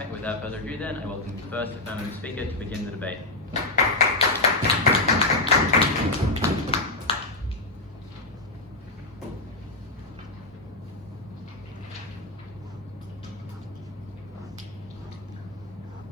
Alright, without further ado then, I welcome the first affirmative speaker to begin the debate.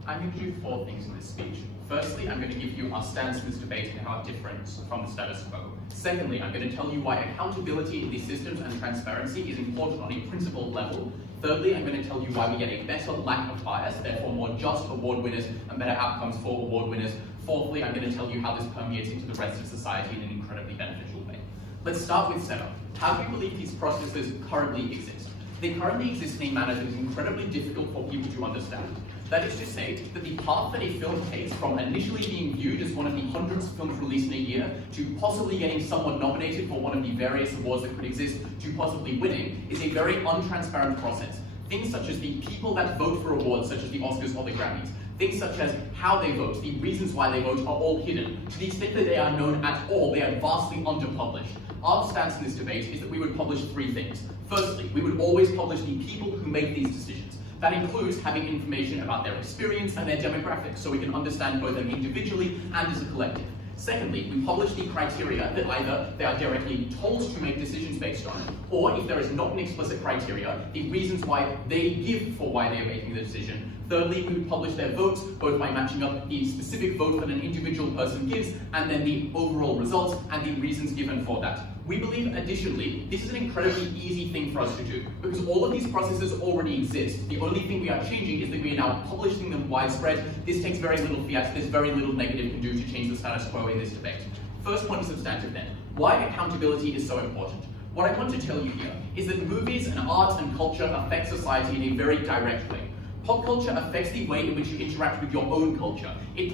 I'm going to do 4 things in this speech. Firstly, I'm going to give you our stance in this debate and how it differs from the status quo. Secondly, I'm going to tell you why accountability in these systems and transparency is important on a principled level. Thirdly, I'm going to tell you why we get a better lack of bias, therefore more just award winners and better outcomes for award winners. Fourthly, I'm going to tell you how this permeates into the rest of society in an incredibly beneficial way. Let's start with setup. How do we believe these processes currently exist? They currently exist in a manner that is incredibly difficult for people to understand. That is to say that the path that a film takes from initially being viewed as one of the hundreds of films released in a year to possibly getting someone nominated for one of the various awards that could exist to possibly winning is a very untransparent process. Things such as the people that vote for awards such as the Oscars or the Grammys, things such as how they vote, the reasons why they vote are all hidden. To the extent that they are known at all, they are vastly underpublished. Our stance in this debate is that we would publish 3 things. Firstly, we would always publish the people who make these decisions. That includes having information about their experience and their demographics, so we can understand both them individually and as a collective. Secondly, we publish the criteria that either they are directly told to make decisions based on, or if there is not an explicit criteria, the reasons why they give for why they are making the decision. Thirdly, we would publish their votes, both by matching up the specific vote that an individual person gives, and then the overall results and the reasons given for that. We believe, additionally, this is an incredibly easy thing for us to do, because all of these processes already exist. The only thing we are changing is that we are now publishing them widespread. This takes very little fiat, there's very little negative can do to change the status quo in this debate. First point is substantive then. Why accountability is so important? What I want to tell you here is that movies and art and culture affect society in a very direct way. Pop culture affects the way in which you interact with your own culture. It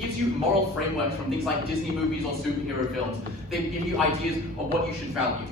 gives you moral frameworks from things like Disney movies or superhero films. They give you ideas of what you should value.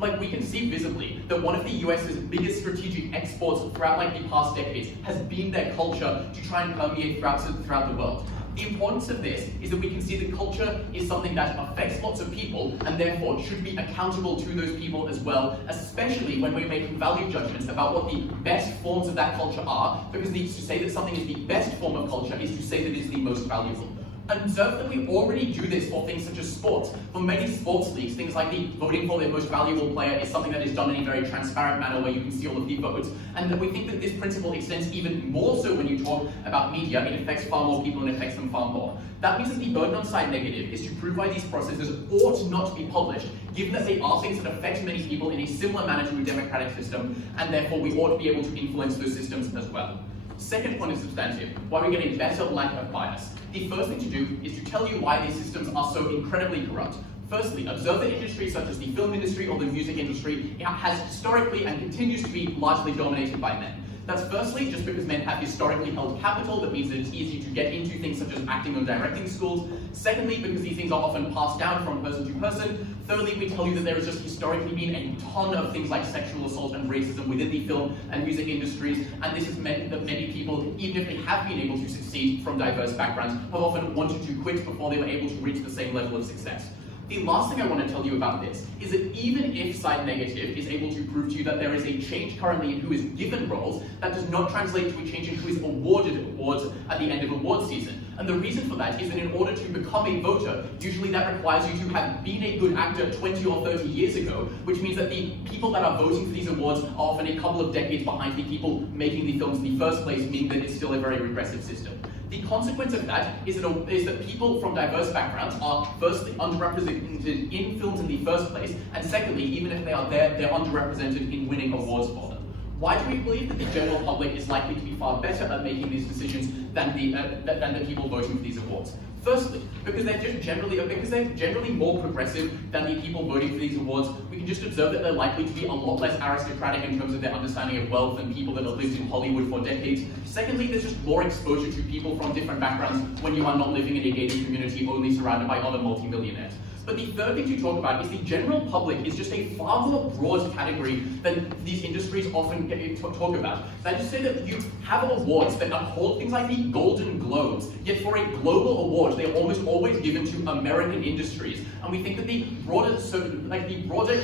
Like, we can see visibly that one of the US's biggest strategic exports throughout the past decades has been their culture to try and permeate throughout the world. The importance of this is that we can see that culture is something that affects lots of people and therefore should be accountable to those people as well, especially when we're making value judgments about what the best forms of that culture are, because to say that something is the best form of culture is to say that it is the most valuable. Observe that we already do this for things such as sports. For many sports leagues, things like the voting for their most valuable player is something that is done in a very transparent manner where you can see all of the votes. And that we think that this principle extends even more so when you talk about media. It affects far more people and affects them far more. That means that the burden on side negative is to prove why these processes ought not be published, given that they are things that affect many people in a similar manner to a democratic system, and therefore we ought to be able to influence those systems as well. Second point is substantive, why we get a better lack of bias. The first thing to do is to tell you why these systems are so incredibly corrupt. Firstly, observe that industries such as the film industry or the music industry has historically and continues to be largely dominated by men. That's firstly just because men have historically held capital, that means that it's easy to get into things such as acting or directing schools. Secondly, because these things are often passed down from person to person. Thirdly, we tell you that there has just historically been a ton of things like sexual assault and racism within the film and music industries, and this has meant that many people, even if they have been able to succeed from diverse backgrounds, have often wanted to quit before they were able to reach the same level of success. The last thing I want to tell you about this is that even if side negative is able to prove to you that there is a change currently in who is given roles, that does not translate to a change in who is awarded awards at the end of award season. And the reason for that is that in order to become a voter, usually that requires you to have been a good actor 20 or 30 years ago, which means that the people that are voting for these awards are often a couple of decades behind the people making the films in the first place, meaning that it's still a very regressive system. The consequence of that is that people from diverse backgrounds are firstly underrepresented in films in the first place, and secondly, even if they are there, they're underrepresented in winning awards for them. Why do we believe that the general public is likely to be far better at making these decisions than the people voting for these awards? Firstly, because they're generally more progressive than the people voting for these awards. We can just observe that they're likely to be a lot less aristocratic in terms of their understanding of wealth than people that have lived in Hollywood for decades. Secondly, there's just more exposure to people from different backgrounds when you are not living in a gated community only surrounded by other multimillionaires. But the third thing to talk about is the general public is just a far more broad category than these industries often talk about. So I just say that you have awards that are called things like the Golden Globes, yet for a global award, they are almost always given to American industries. And we think that the broader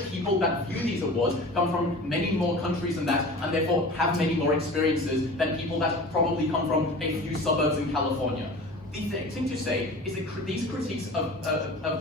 people that view these awards come from many more countries than that, and therefore have many more experiences than people that probably come from a few suburbs in California. The thing to say is that these critiques of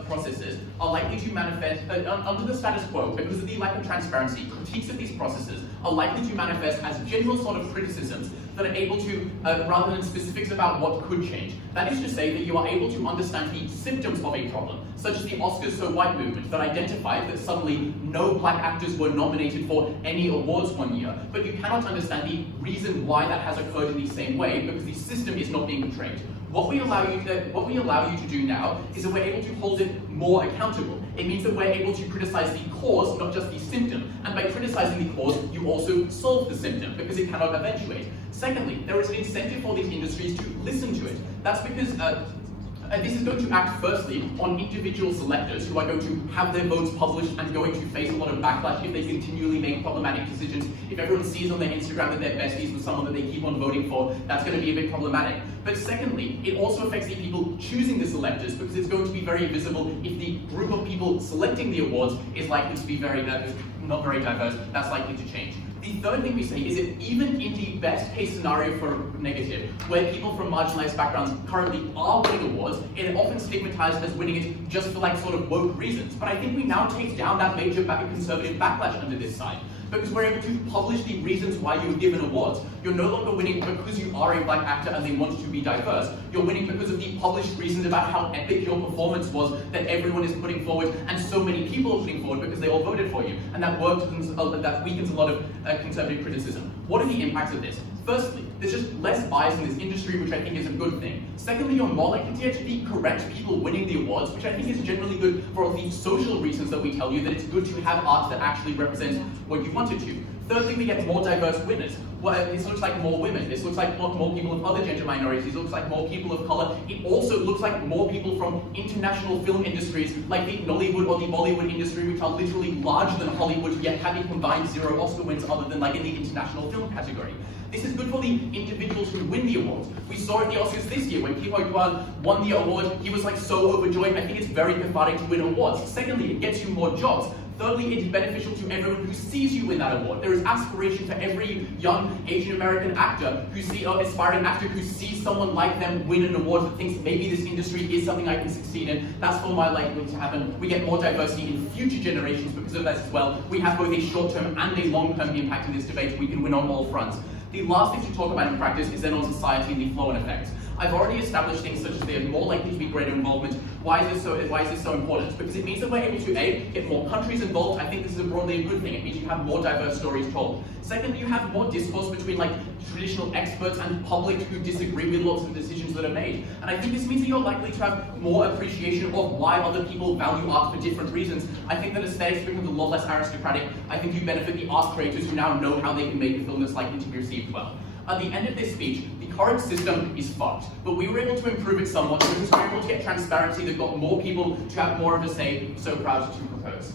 processes are likely to manifest, under the status quo, because of the lack of transparency, critiques of these processes are likely to manifest as general sort of criticisms that are able to, rather than specifics about what could change. That is to say that you are able to understand the symptoms of a problem, such as the Oscars So White movement that identified that suddenly no black actors were nominated for any awards one year, but you cannot understand the reason why that has occurred in the same way because the system is not being portrayed. What we allow you to do now is that we're able to hold it more accountable. It means that we're able to criticize the cause, not just the symptom. And by criticizing the cause, you also solve the symptom because it cannot eventuate. Secondly, there is an incentive for these industries to listen to it. That's because this is going to act firstly on individual selectors who are going to have their votes published and going to face a lot of backlash if they continually make problematic decisions. If everyone sees on their Instagram that they're besties with someone that they keep on voting for, that's going to be a bit problematic. But secondly, it also affects the people choosing the selectors because it's going to be very visible if the group of people selecting the awards is likely to be not very diverse. That's likely to change. The third thing we say is that even in the best case scenario for negative, where people from marginalized backgrounds currently are winning awards, it is often stigmatized as winning it just for like sort of woke reasons. But I think we now take down that major conservative backlash under this side, because we're able to publish the reasons why you were given awards. You're no longer winning because you are a black actor and they want you to be diverse. You're winning because of the published reasons about how epic your performance was that everyone is putting forward and so many people are putting forward because they all voted for you. And that weakens a lot of conservative criticism. What are the impacts of this? Firstly, there's just less bias in this industry, which I think is a good thing. Secondly, you're more likely to get the correct people winning the awards, which I think is generally good for all the social reasons that we tell you, that it's good to have art that actually represents what you wanted to. Thirdly, we get more diverse winners. Well, this looks like more women. This looks like more people of other gender minorities. It looks like more people of color. It also looks like more people from international film industries, like the Nollywood or the Bollywood industry, which are literally larger than Hollywood, yet having combined 0 Oscar wins other than like in the international film category. This is good for the individuals who win the awards. We saw it in the Oscars this year when Ke Huy Quan won the award. He was like so overjoyed. I think it's very cathartic to win awards. Secondly, it gets you more jobs. Thirdly, it's beneficial to everyone who sees you win that award. There is aspiration for every young Asian American actor or aspiring actor who sees someone like them win an award that thinks maybe this industry is something I can succeed in. That's far more likely to happen. We get more diversity in future generations because of that as well. We have both a short-term and a long-term impact in this debate. We can win on all fronts. The last thing to talk about in practice is then on society and the flow-on effects. I've already established things such as they are more likely to be greater involvement. Why is this so important? Because it means that we're able to A, get more countries involved. I think this is broadly a good thing. It means you have more diverse stories told. Secondly, you have more discourse between like traditional experts and public who disagree with lots of decisions that are made. And I think this means that you're likely to have more appreciation of why other people value art for different reasons. I think that aesthetics becomes a lot less aristocratic. I think you benefit the art creators who now know how they can make a film that's likely to be received well. At the end of this speech, the current system is fucked, but we were able to improve it somewhat because we were able to get transparency that got more people to have more of a say. So proud to propose.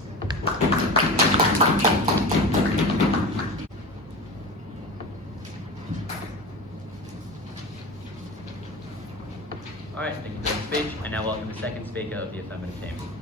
Alright, thank you for the speech. I now welcome the second speaker of the affirmative team.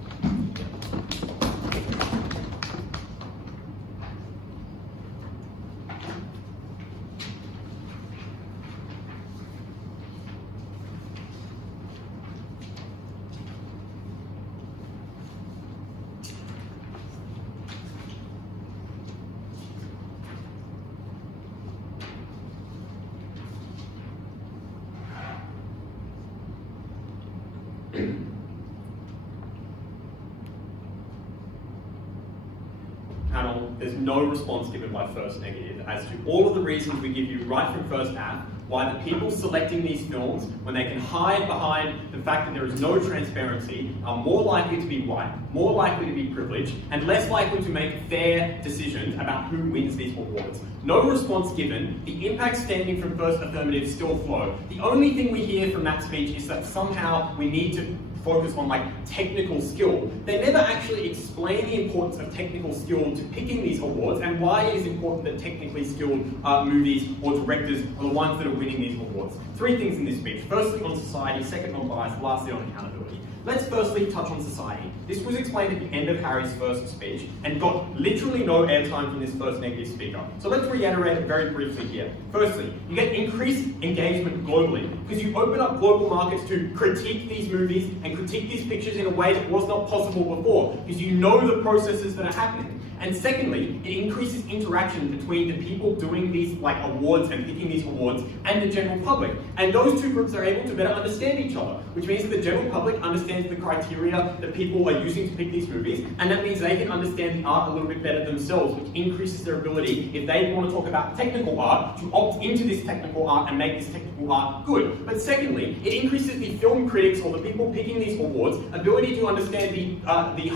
Panel, there's no response given by first negative as to all of the reasons we give you right from first app why the people selecting these films, when they can hide behind the fact that there is no transparency, are more likely to be white, more likely to be privileged, and less likely to make fair decisions about who wins these awards. No response given, the impact stemming from first affirmative still flow. The only thing we hear from that speech is that somehow we need to focus on like technical skill, they never actually explain the importance of technical skill to picking these awards and why it is important that technically skilled movies or directors are the ones that are winning these awards. Three things in this speech. Firstly on society, second on bias, lastly on accountability. Let's firstly touch on society. This was explained at the end of Harry's first speech and got literally no airtime from this first negative speaker. So let's reiterate it very briefly here. Firstly, you get increased engagement globally because you open up global markets to critique these movies and critique these pictures in a way that was not possible before because you know the processes that are happening. And secondly, it increases interaction between the people doing these like awards and picking these awards and the general public. And those two groups are able to better understand each other, which means that the general public understands the criteria that people are using to pick these movies, and that means they can understand the art a little bit better themselves, which increases their ability, if they want to talk about technical art, to opt into this technical art and make this technical art good. But secondly, it increases the film critics or the people picking these awards' ability to understand the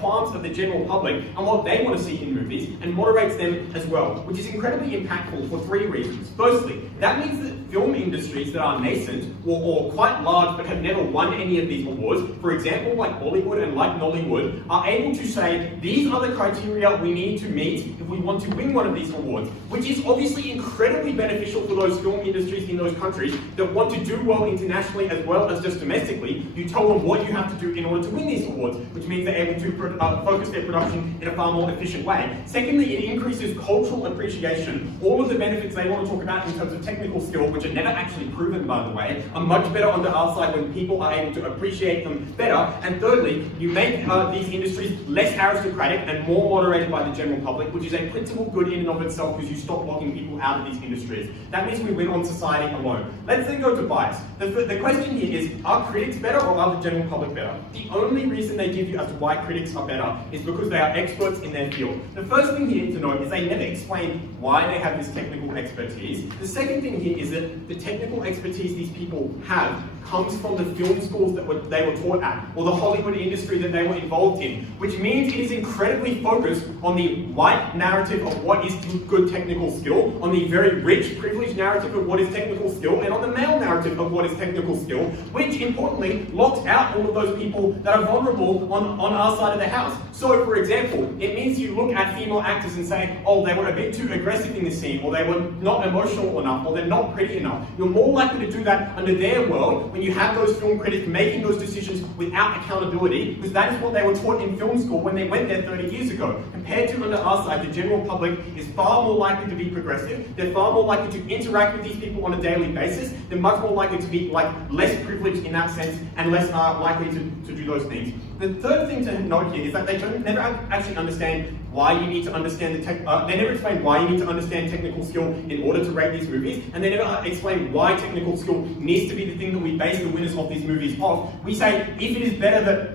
qualms of the general public and what they want to see in movies, and moderates them as well, which is incredibly impactful for three reasons. Firstly, that means that film industries that are nascent or quite large but have never won any of these awards, for example like Bollywood and like Nollywood, are able to say these are the criteria we need to meet if we want to win one of these awards, which is obviously incredibly beneficial for those film industries in those countries that want to do well internationally as well as just domestically. You tell them what you have to do in order to win these awards, which means they're able to focus their production in a far more efficient way. Secondly, it increases cultural appreciation. All of the benefits they want to talk about in terms of technical skill, which are never actually proven by the way, are much better on the our side when people are able to appreciate them better. And thirdly, you make these industries less aristocratic and more moderated by the general public, which is a principal good in and of itself because you stop locking people out of these industries. That means we win on society alone. Let's then go to bias. The question here is, are critics better or are the general public better? The only reason they give you as to why critics are better is because they are experts in their field. The first thing you need to know is they never explain why they have this technical expertise. The second thing here is that the technical expertise these people have comes from the film schools that they were taught at, or the Hollywood industry that they were involved in, which means it is incredibly focused on the white narrative of what is good technical skill, on the very rich, privileged narrative of what is technical skill, and on the male narrative of what is technical skill, which importantly locks out all of those people that are vulnerable on our side of the house. So, for example, it means you look at female actors and say, oh, they were a bit too aggressive in the scene, or they were not emotional enough, or they're not pretty enough. You're more likely to do that under their world when you have those film critics making those decisions without accountability, because that is what they were taught in film school when they went there 30 years ago. Compared to under our side, the general public is far more likely to be progressive. They're far more likely to interact with these people on a daily basis. They're much more likely to be less privileged in that sense and less likely to do those things. The third thing to note here is that they never actually understand why you need to understand they never explain why you need to understand technical skill in order to rate these movies, and they never explain why technical skill needs to be the thing that we base the winners of these movies off. We say if it is better that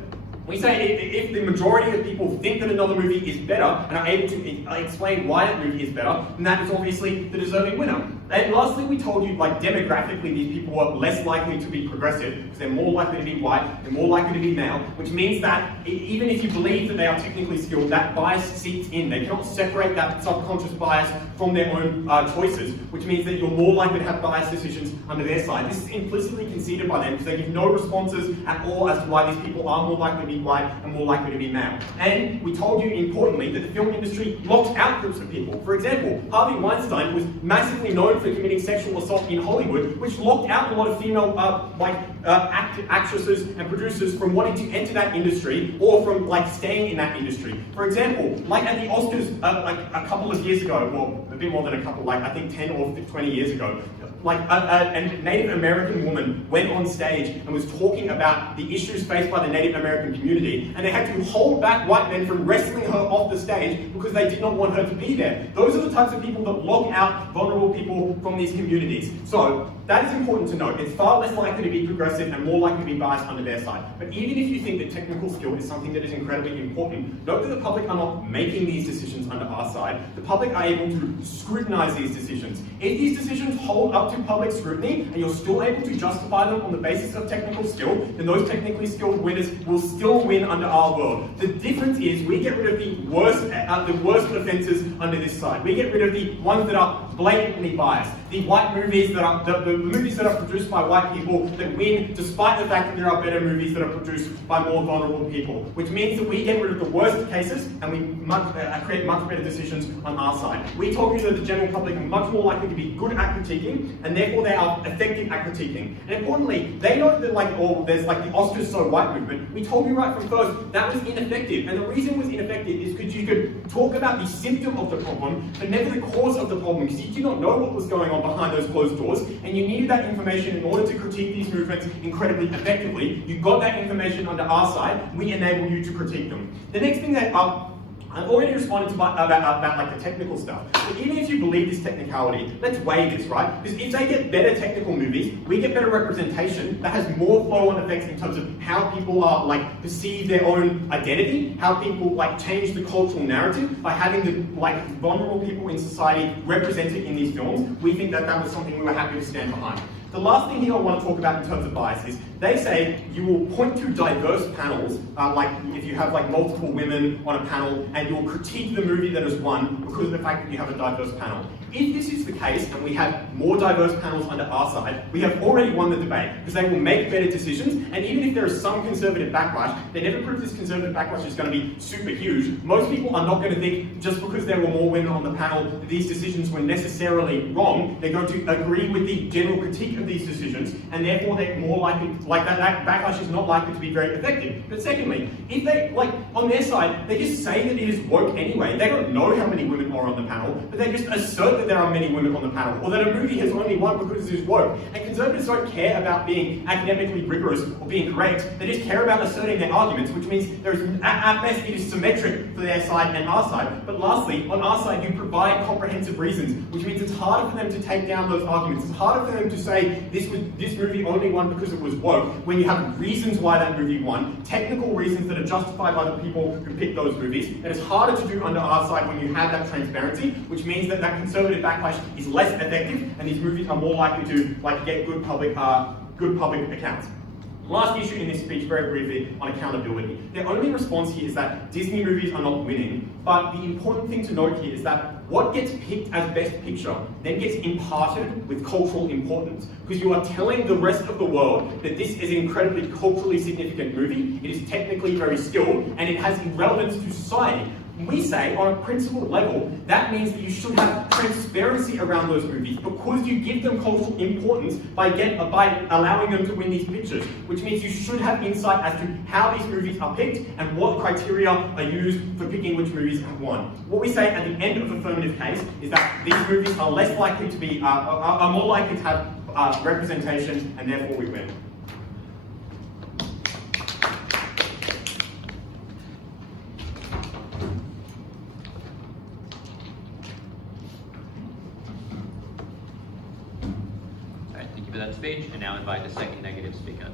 if the majority of people think that another movie is better and are able to explain why that movie is better, then that is obviously the deserving winner. And lastly, we told you, demographically, these people are less likely to be progressive because they're more likely to be white, they're more likely to be male, which means that even if you believe that they are technically skilled, that bias seeps in. They cannot separate that subconscious bias from their own choices, which means that you're more likely to have biased decisions under their side. This is implicitly conceded by them because they give no responses at all as to why these people are more likely to be white and more likely to be male. And we told you, importantly, that the film industry locks out groups of people. For example, Harvey Weinstein was massively known for committing sexual assault in Hollywood, which locked out a lot of female actresses and producers from wanting to enter that industry or from staying in that industry. For example, at the Oscars a couple of years ago, well, a bit more than a couple, I think 10 or 20 years ago, a Native American woman went on stage and was talking about the issues faced by the Native American community, and they had to hold back white men from wrestling her off the stage because they did not want her to be there. Those are the types of people that lock out vulnerable people from these communities. So that is important to note. It's far less likely to be progressive and more likely to be biased under their side. But even if you think that technical skill is something that is incredibly important, note that the public are not making these decisions under our side. The public are able to scrutinize these decisions. If these decisions hold up to public scrutiny and you're still able to justify them on the basis of technical skill, then those technically skilled winners will still win under our world. The difference is we get rid of the worst offences under this side. We get rid of the ones that are blatantly biased. The white movies that are the movies that are produced by white people that win, despite the fact that there are better movies that are produced by more vulnerable people, which means that we get rid of the worst cases and we create much better decisions on our side. We told you that the general public are much more likely to be good at critiquing, and therefore they are effective at critiquing. And importantly, they know that there's like the Oscars so white movement. We told you right from first that was ineffective, and the reason it was ineffective is because you could talk about the symptom of the problem, but never the cause of the problem, because you did not know what was going on behind those closed doors, and you needed that information in order to critique these movements incredibly effectively. You got that information under our side, we enable you to critique them. The next thing that I've already responded to about like the technical stuff. But even if you believe this technicality, let's weigh this, right? Because if they get better technical movies, we get better representation that has more flow-on effects in terms of how people are like perceive their own identity, how people like change the cultural narrative by having the like vulnerable people in society represented in these films. We think that that was something we were happy to stand behind. The last thing here I want to talk about in terms of bias is they say you will point to diverse panels, like if you have like multiple women on a panel, and you'll critique the movie that has won because of the fact that you have a diverse panel. If this is the case, and we have more diverse panels under our side, we have already won the debate, because they will make better decisions, and even if there is some conservative backlash, they never prove this conservative backlash is going to be super huge. Most people are not going to think, just because there were more women on the panel, that these decisions were necessarily wrong. They're going to agree with the general critique of these decisions, and therefore they're more likely, like that backlash is not likely to be very effective. But secondly, if they, like, on their side, they just say that it is woke anyway. They don't know how many women are on the panel, but they just assert that there are many women on the panel, or that a movie has only won because it is woke. And conservatives don't care about being academically rigorous or being correct. They just care about asserting their arguments, which means there is, at best, it is symmetric for their side and our side. But lastly, on our side, you provide comprehensive reasons, which means it's harder for them to take down those arguments. It's harder for them to say this movie only won because it was woke, when you have reasons why that movie won, technical reasons that are justified by the people who picked those movies. And it's harder to do under our side when you have that transparency, which means that that conservative backlash is less effective, and these movies are more likely to get good public accounts. Last issue in this speech, very briefly, on accountability. Their only response here is that Disney movies are not winning, but the important thing to note here is that what gets picked as Best Picture then gets imparted with cultural importance, because you are telling the rest of the world that this is an incredibly culturally significant movie, it is technically very skilled, and it has relevance to society. We say, on a principled level, that means that you should have transparency around those movies, because you give them cultural importance by allowing them to win these pictures, which means you should have insight as to how these movies are picked and what criteria are used for picking which movies have won. What we say at the end of affirmative case is that these movies are less likely to be, are more likely to have representation, and therefore we win. For that speech, and now invite the second negative speaker.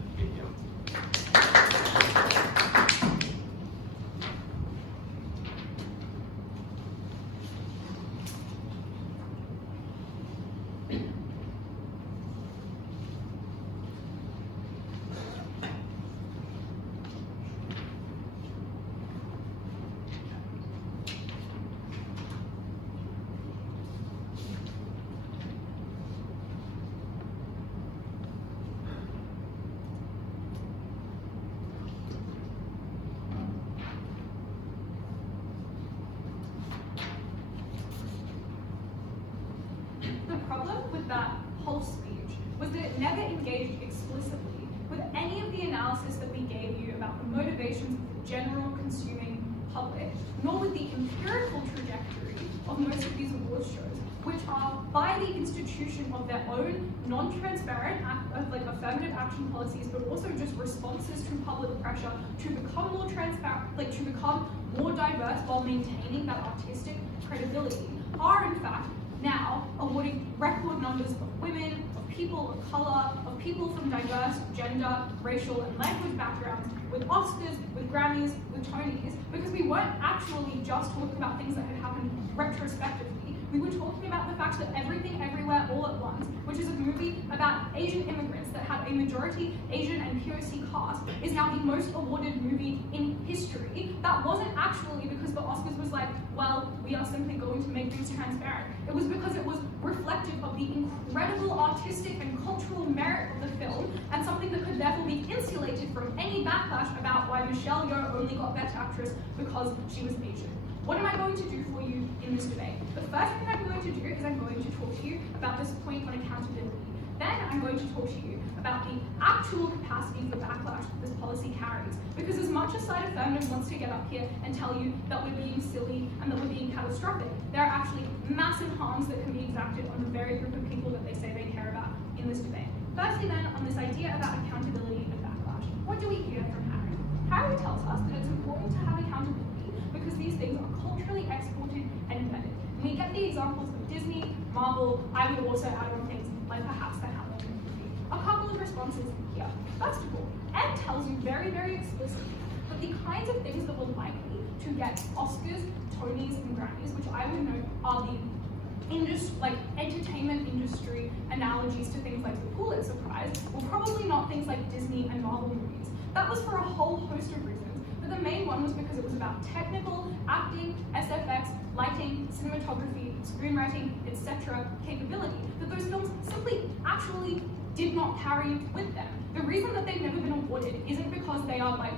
That whole speech was that it never engaged explicitly with any of the analysis that we gave you about the motivations of the general consuming public, nor with the empirical trajectory of most of these awards shows, which are, by the institution of their own non-transparent affirmative action policies, but also just responses to public pressure to become more transparent, to become more diverse while maintaining that artistic credibility, are in fact now awarding record numbers of women, of people of colour, of people from diverse gender, racial and language backgrounds, with Oscars, with Grammys, with Tonys, because we weren't actually just talking about things that had happened retrospectively. We were talking about the fact that Everything Everywhere All at Once, which is a movie about Asian immigrants that had have a majority Asian and POC cast is now the most awarded movie in history, that wasn't actually because the Oscars was like, well, we are simply going to make things transparent. It was because it was reflective of the incredible artistic and cultural merit of the film, and something that could therefore be insulated from any backlash about why Michelle Yeoh only got Best Actress because she was Asian. What am I going to do for you in this debate? The first thing I'm going to do is I'm going to talk to you about this point on accountability. Then I'm going to talk to you about the actual capacity for backlash that this policy carries. Because as much as side affirmative wants to get up here and tell you that we're being silly and that we're being catastrophic, there are actually massive harms that can be exacted on the very group of people that they say they care about in this debate. Firstly then, on this idea about accountability and backlash, what do we hear from Harry? Harry tells us that it's important to have accountability because these things are culturally exported and embedded. And we get the examples of Disney, Marvel. I would also add on things like perhaps the Howells movie. A couple of responses here. First of all, Ed tells you very, very explicitly that the kinds of things that were likely to get Oscars, Tonys, and Grammys, which I would note are the entertainment industry analogies to things like the Pulitzer Prize, were probably not things like Disney and Marvel movies. That was for a whole host of reasons. But the main one was because it was about technical, acting, SFX, lighting, cinematography, screenwriting, etc. capability that those films simply actually did not carry with them. The reason that they've never been awarded isn't because they are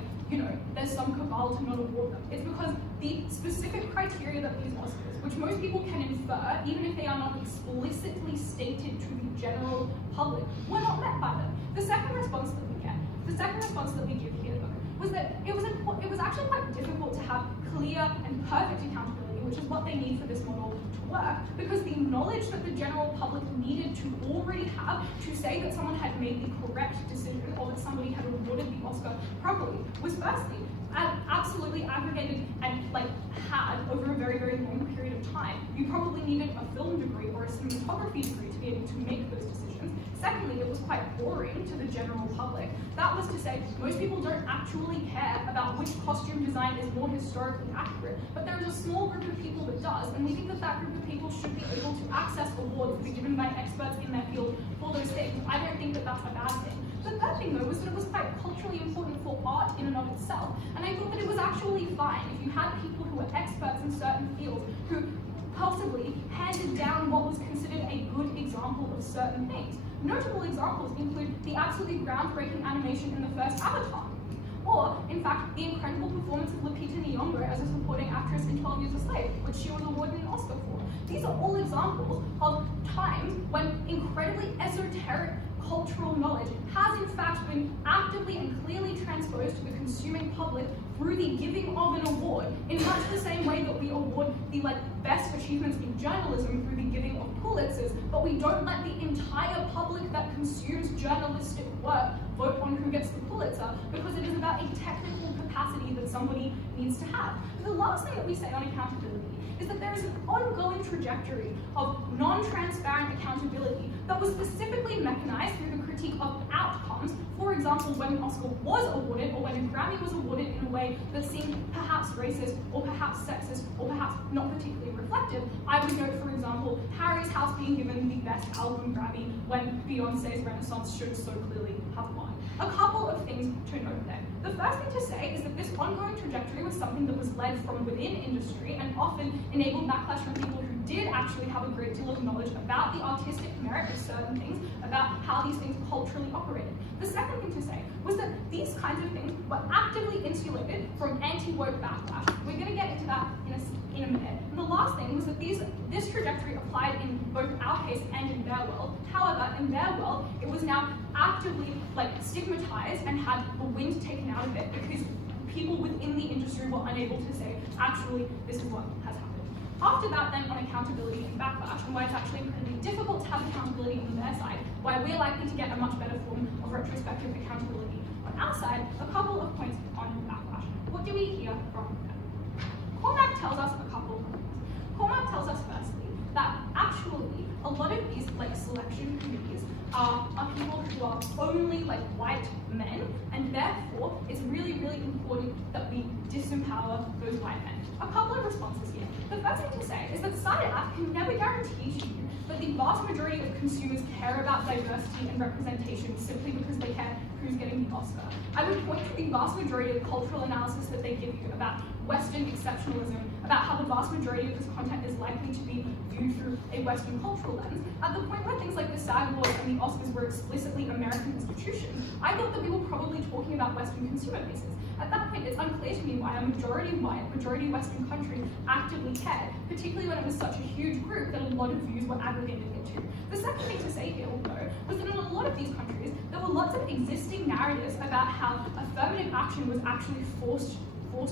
there's some cabal to not award them. It's because the specific criteria that these Oscars, which most people can infer, even if they are not explicitly stated to the general public, were not met by them. The second response that we give here, though, was that it was actually quite difficult to have clear and perfect accountability, which is what they need for this model to work, because the knowledge that the general public needed to already have to say that someone had made the correct decision or that somebody had awarded the Oscar properly was firstly absolutely aggregated and had over a very, very long period of time. You probably needed a film degree or a cinematography degree to be able to make those decisions. Secondly, it was quite boring to the general public. That was to say, most people don't actually care about which costume design is more historically accurate, but there is a small group of people that does, and we think that that group of people should be able to access awards that are given by experts in their field for those things. I don't think that that's a bad thing. The third thing, though, was that it was quite culturally important for art in and of itself, and I thought that it was actually fine if you had people who were experts in certain fields who possibly handed down what was considered a good example of certain things. Notable examples include the absolutely groundbreaking animation in the first Avatar movie, or, in fact, the incredible performance of Lupita Nyong'o as a supporting actress in 12 Years a Slave, which she was awarded an Oscar for. These are all examples of times when incredibly esoteric cultural knowledge has in fact been actively and clearly transposed to the consuming public through the giving of an award, in much the same way that we award the best achievements in journalism through the giving of Pulitzers, but we don't let the entire public that consumes journalistic work vote on who gets the Pulitzer, because it is about a technical capacity that somebody needs to have. The last thing that we say on accountability is that there is an ongoing trajectory of non-transparent accountability that was specifically mechanized through the critique of outcomes. For example, when an Oscar was awarded or when a Grammy was awarded in a way that seemed perhaps racist or perhaps sexist or perhaps not particularly reflective. I would note, for example, Harry's House being given the Best Album Grammy when Beyonce's Renaissance should so clearly have won. A couple of things to note there. The first thing to say is that this ongoing trajectory was something that was led from within industry and often enabled backlash from people who did actually have a great deal of knowledge about the artistic merit of certain things, about how these things culturally operated. The second thing to say was that these kinds of things were actively insulated from anti-woke backlash. We're going to get into that in a minute. And the last thing was that this trajectory applied in both our case and in their world. However, in their world, it was now actively stigmatized and had the wind taken out of it because people within the industry were unable to say, actually, this is what has happened. After that, then, on accountability and backlash, and why it's actually incredibly difficult to have accountability on their side, why we're likely to get a much better form of retrospective accountability on our side, a couple of points on backlash. What do we hear from them? Cormac tells us a couple of things. Cormac tells us firstly that actually a lot of these selection committees are people who who are only like white men, and therefore it's really, really important that we disempower those white men. A couple of responses here. The first thing to say is that the cider act can never guarantee to you that the vast majority of consumers care about diversity and representation simply because they care who's getting the Oscar. I would point to the vast majority of cultural analysis that they give you about Western exceptionalism, about how the vast majority of this content is likely to be viewed through a Western cultural lens. At the point where things like the SAG Awards and the Oscars were explicitly American institutions, I thought that we were probably talking about Western consumer bases. At that point, it's unclear to me why a majority white, majority Western country actively cared, particularly when it was such a huge group that a lot of views were aggregated into. The second thing to say here, though, was that in a lot of these countries, there were lots of existing narratives about how affirmative action was actually forced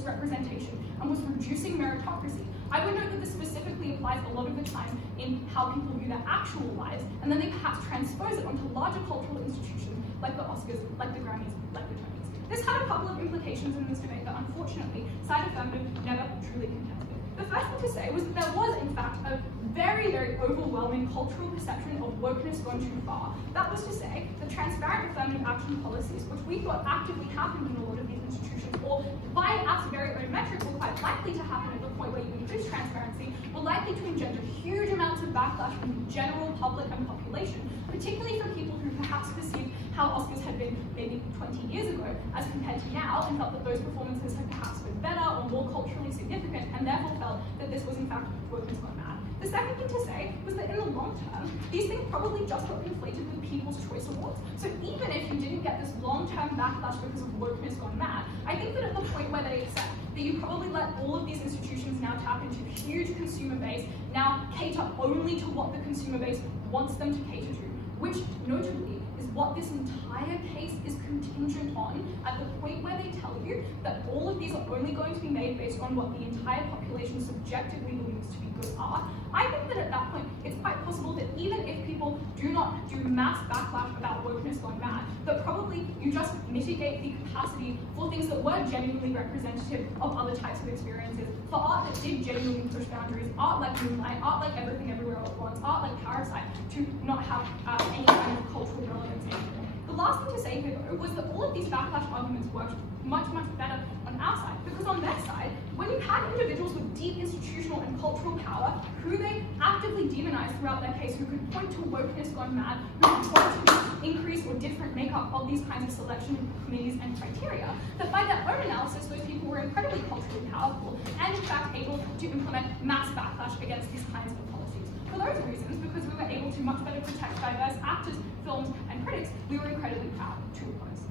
representation and was reducing meritocracy. I would note that this specifically applies a lot of the time in how people view their actual lives, and then they perhaps transpose it onto larger cultural institutions like the Oscars, like the Grammys, like the Emmys. This had a couple of implications in this debate that unfortunately side affirmative never truly contested. The first thing to say was that there was in fact a very, very overwhelming cultural perception of wokeness gone too far. That was to say that transparent affirmative action policies, which we thought actively happened in a lot of these institutions, or by its very own metric were quite likely to happen at the point where you increase transparency, were likely to engender huge amounts of backlash from the general public and population, particularly from people who perhaps perceived how Oscars had been maybe 20 years ago as compared to now, and felt that those performances had perhaps been better or more culturally significant, and therefore felt that this was in fact wokeness gone mad. The second thing to say was that in the long term, these things probably just got inflated with People's Choice Awards. So even if you didn't get this long-term backlash because of wokeness gone mad, I think that at the point where they accept that you probably let all of these institutions now tap into a huge consumer base, now cater only to what the consumer base wants them to cater to, which notably is what this entire case is contingent on, at the point where they tell you that all of these are only going to be made based on what the entire population subjectively believes to be good art. I think that at that point, it's quite possible that even if people do not do mass backlash about wokeness gone mad, that probably you just mitigate the capacity for things that were genuinely representative of other types of experiences, for art that did genuinely push boundaries, art like Moonlight, art like Everything Everywhere All at Once, art like Parasite, to not have any kind of cultural relevance anymore. The last thing to say here, though, was that all of these backlash arguments worked much, much better on our side, because on their side, when you had individuals with deep institutional and cultural power, who they actively demonized throughout their case, who could point to wokeness gone mad, who could point to the increased or different makeup of these kinds of selection committees and criteria, that by their own analysis, those people were incredibly culturally powerful, and in fact able to implement mass backlash against these kinds of policies. For those reasons, because we were able to much better protect diverse actors, films, and critics, we were incredibly proud to oppose.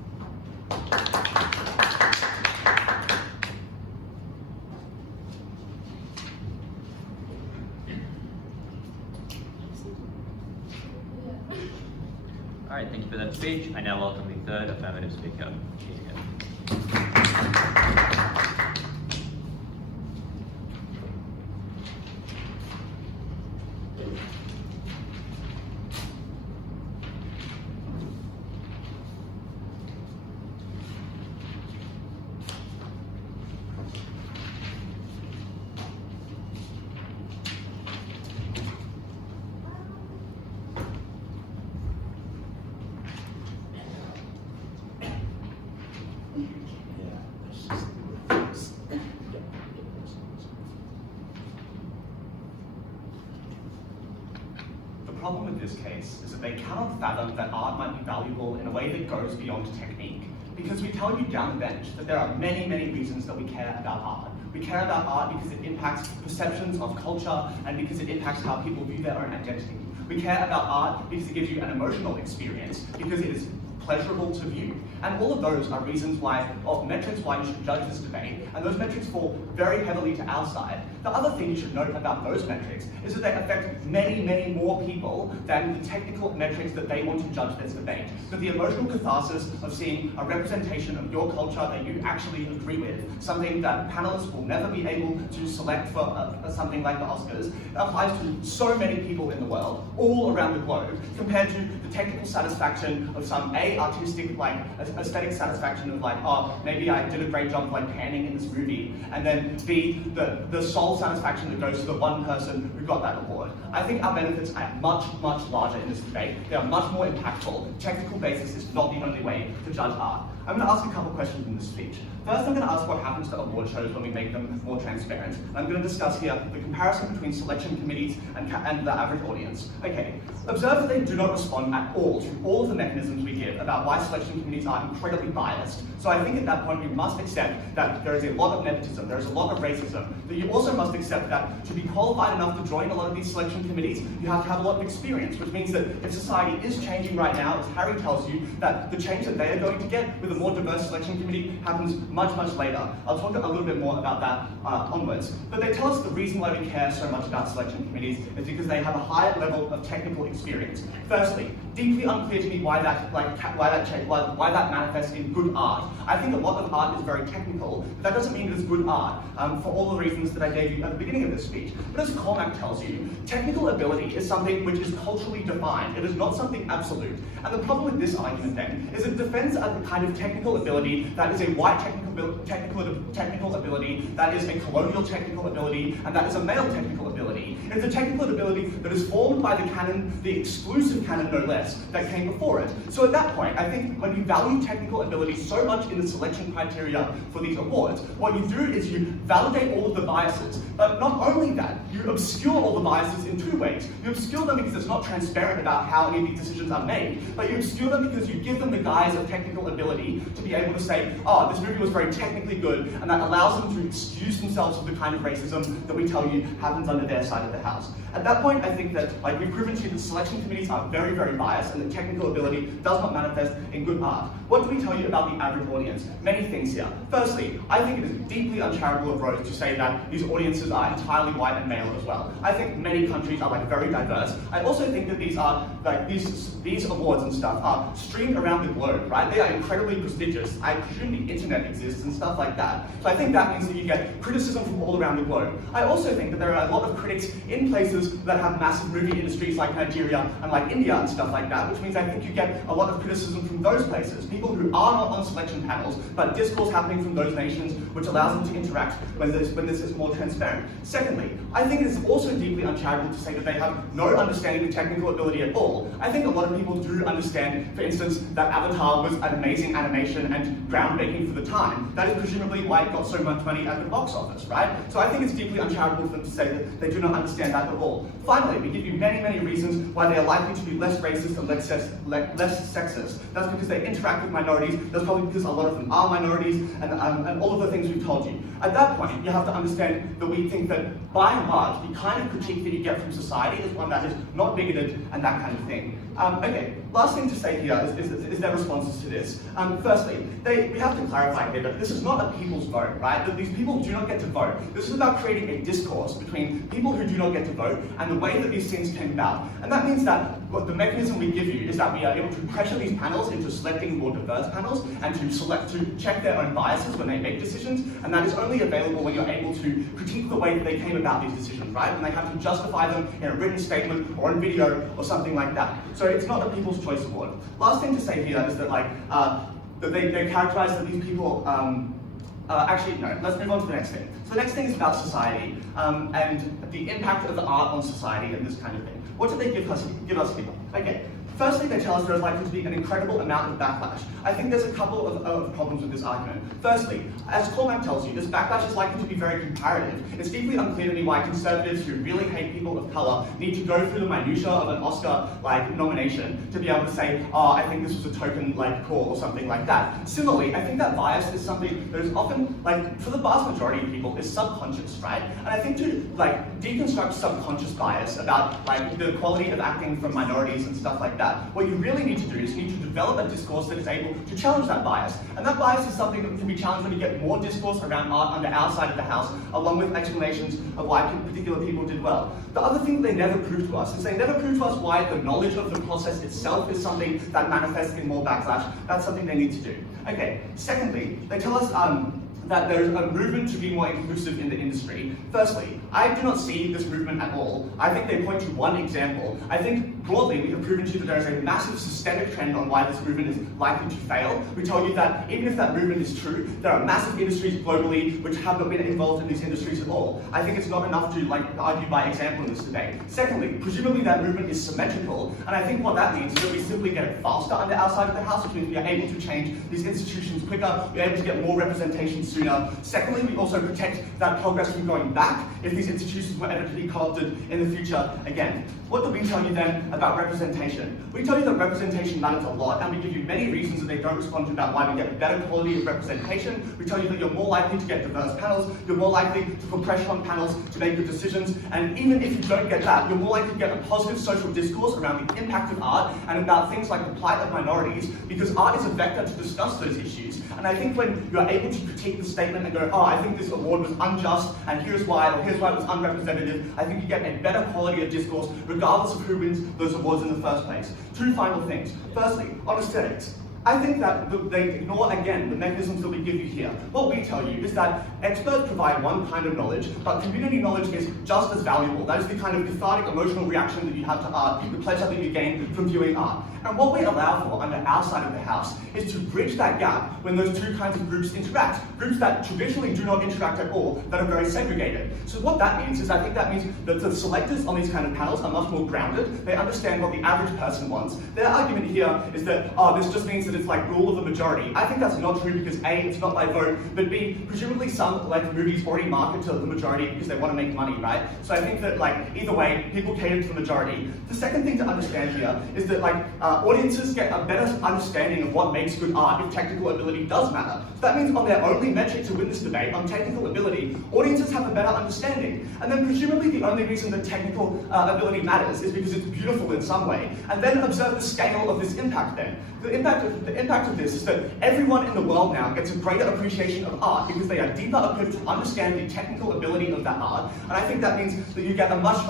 All right, thank you for that speech. I now welcome the third affirmative speaker. The problem with this case is that they cannot fathom that art might be valuable in a way that goes beyond technique. Because we tell you down the bench that there are many, many reasons that we care about art. We care about art because it impacts perceptions of culture and because it impacts how people view their own identity. We care about art because it gives you an emotional experience, because it is pleasurable to view. And all of those are reasons why, or metrics why you should judge this debate, and those metrics fall very heavily to our side. The other thing you should note about those metrics is that they affect many, many more people than the technical metrics that they want to judge this debate. So the emotional catharsis of seeing a representation of your culture that you actually agree with, something that panelists will never be able to select for something like the Oscars, applies to so many people in the world, all around the globe, compared to the technical satisfaction of some A A, artistic, like, aesthetic satisfaction of like, oh, maybe I did a great job like panning in this movie, and then B, the sole satisfaction that goes to the one person who got that award. I think our benefits are much, much larger in this debate. They are much more impactful. Technical basis is not the only way to judge art. I'm going to ask a couple questions in this speech. First, I'm going to ask what happens to award shows when we make them more transparent. And I'm going to discuss here the comparison between selection committees and the average audience. Okay, observe that they do not respond at all to all of the mechanisms we give about why selection committees are incredibly biased. So I think at that point we must accept that there is a lot of nepotism, there is a lot of racism, but you also must accept that to be qualified enough to join a lot of these selection committees, you have to have a lot of experience, which means that if society is changing right now, as Harry tells you, that the change that they are going to get with a more diverse selection committee happens much, much later. I'll talk a little bit more about that onwards. But they tell us the reason why we care so much about selection committees is because they have a higher level of technical experience. Firstly, deeply unclear to me why that manifests in good art. I think a lot of art is very technical, but that doesn't mean it's good art, for all the reasons that I gave you at the beginning of this speech. But as Cormac tells you, technical ability is something which is culturally defined. It is not something absolute. And the problem with this argument then is it defends a kind of technical ability that is a white technical ability, that is a colonial technical ability, and that is a male technical ability. It's a technical ability that is formed by the canon, the exclusive canon no less, that came before it. So at that point, I think when you value technical ability so much in the selection criteria for these awards, what you do is you validate all of the biases. But not only that, you obscure all the biases in two ways. You obscure them because it's not transparent about how any of these decisions are made, but you obscure them because you give them the guise of technical ability to be able to say, oh, this movie was very technically good, and that allows them to excuse themselves of the kind of racism that we tell you happens under their side of the house. At that point, I think that we've proven to you that selection committees are very, very biased, and that technical ability does not manifest in good art. What do we tell you about the average audience? Many things here. Firstly, I think it is deeply uncharitable of Rose to say that these audiences are entirely white and male as well. I think many countries are very diverse. I also think that these are these awards and stuff are streamed around the globe, right? They are incredibly prestigious. I presume the internet exists and stuff like that. So I think that means that you get criticism from all around the globe. I also think that there are a lot of critics in places that have massive movie industries like Nigeria and like India and stuff like that, which means I think you get a lot of criticism from those places. People who are not on selection panels, but discourse happening from those nations, which allows them to interact when this is more transparent. Secondly, I think it is also deeply uncharitable to say that they have no understanding of technical ability at all. I think a lot of people do understand, for instance, that Avatar was an amazing animation and groundbreaking for the time. That is presumably why it got so much money at the box office, right? So I think it's deeply uncharitable for them to say that they do not understand that at all. Finally, we give you many, many reasons why they are likely to be less racist and less sexist. That's because they interact with minorities. That's probably because a lot of them are minorities, and all of the things we've told you. At that point, you have to understand that we think that, by and large, the kind of critique that you get from society is one that is not bigoted and that kind of thing. Okay, last thing to say here is their responses to this. Firstly, we have to clarify here that this is not a people's vote, right? That these people do not get to vote. This is about creating a discourse between people who do not get to vote and the way that these things came about. And that means that the mechanism we give you is that we are able to pressure these panels into selecting more diverse panels and to check their own biases when they make decisions, and that is only available when you're able to critique the way that they came about these decisions, right? When they have to justify them in a written statement or on video or something like that. So it's not a People's Choice Award. Last thing to say here is that that they characterize that these people actually, no, let's move on to the next thing. So the next thing is about society and the impact of the art on society and this kind of thing. What do they give us here? Okay, firstly, they tell us there is likely to be an incredible amount of backlash. I think there's a couple of problems with this argument. Firstly, as Cormac tells you, this backlash is likely to be very comparative. It's deeply unclear to me why conservatives who really hate people of colour need to go through the minutiae of an Oscar nomination to be able to say, oh, I think this was a token call or something like that. Similarly, I think that bias is something that is often, for the vast majority of people, is subconscious, right? And I think to deconstruct subconscious bias about the quality of acting from minorities and stuff like that, what you really need to do is you need to develop a discourse that is able to challenge that bias. And that bias is something that can be challenged when you get more discourse around art under our side of the house, along with explanations of why particular people did well. The other thing they never prove to us is they never prove to us why the knowledge of the process itself is something that manifests in more backlash. That's something they need to do. Okay, secondly, they tell us that there is a movement to be more inclusive in the industry. Firstly, I do not see this movement at all. I think they point to one example. I think broadly we have proven to you that there is a massive systemic trend on why this movement is likely to fail. We tell you that even if that movement is true, there are massive industries globally which have not been involved in these industries at all. I think it's not enough to argue by example in this debate. Secondly, presumably that movement is symmetrical, and I think what that means is that we simply get it faster under our side of the house, which means we are able to change these institutions quicker, we're able to get more representation sooner. Secondly, we also protect that progress from going back if these institutions were ever to be co-opted in the future again. What do we tell you then about representation? We tell you that representation matters a lot, and we give you many reasons that they don't respond to about why we get better quality of representation. We tell you that you're more likely to get diverse panels, you're more likely to put pressure on panels to make good decisions, and even if you don't get that, you're more likely to get a positive social discourse around the impact of art and about things like the plight of minorities, because art is a vector to discuss those issues. And I think when you're able to critique the statement and go, oh, I think this award was unjust, and here's why, or here's why it was unrepresentative, I think you get a better quality of discourse, regardless of who wins those awards in the first place. Two final things. Firstly, on aesthetics. I think that they ignore, again, the mechanisms that we give you here. What we tell you is that experts provide one kind of knowledge, but community knowledge is just as valuable. That is the kind of cathartic emotional reaction that you have to art, the pleasure that you gain from viewing art. And what we allow for under our side of the house is to bridge that gap when those two kinds of groups interact. Groups that traditionally do not interact at all, that are very segregated. So what that means is, I think that means that the selectors on these kind of panels are much more grounded. They understand what the average person wants. Their argument here is that, oh, this just means that it's like rule of the majority. I think that's not true because A, it's not by vote, but B, presumably some like movies already market to the majority because they want to make money, right? So I think that like either way, people cater to the majority. The second thing to understand here is that like audiences get a better understanding of what makes good art if technical ability does matter. So that means on their only metric to win this debate, on technical ability, audiences have a better understanding. And then presumably the only reason that technical ability matters is because it's beautiful in some way. And then observe the scale of this impact then. The impact of this is that everyone in the world now gets a greater appreciation of art because they are deeper equipped to understand the technical ability of that art. And I think that means that you get a much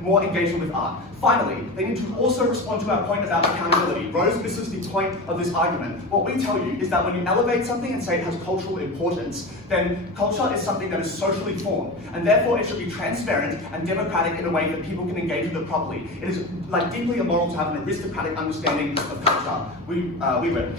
more engagement with art. Finally, they need to also respond to our point about accountability. Rose misses the point of this argument. What we tell you is that when you elevate something and say it has cultural importance, then culture is something that is socially formed, and therefore it should be transparent and democratic in a way that people can engage with it properly. It is like deeply immoral to have an aristocratic understanding of culture. We win.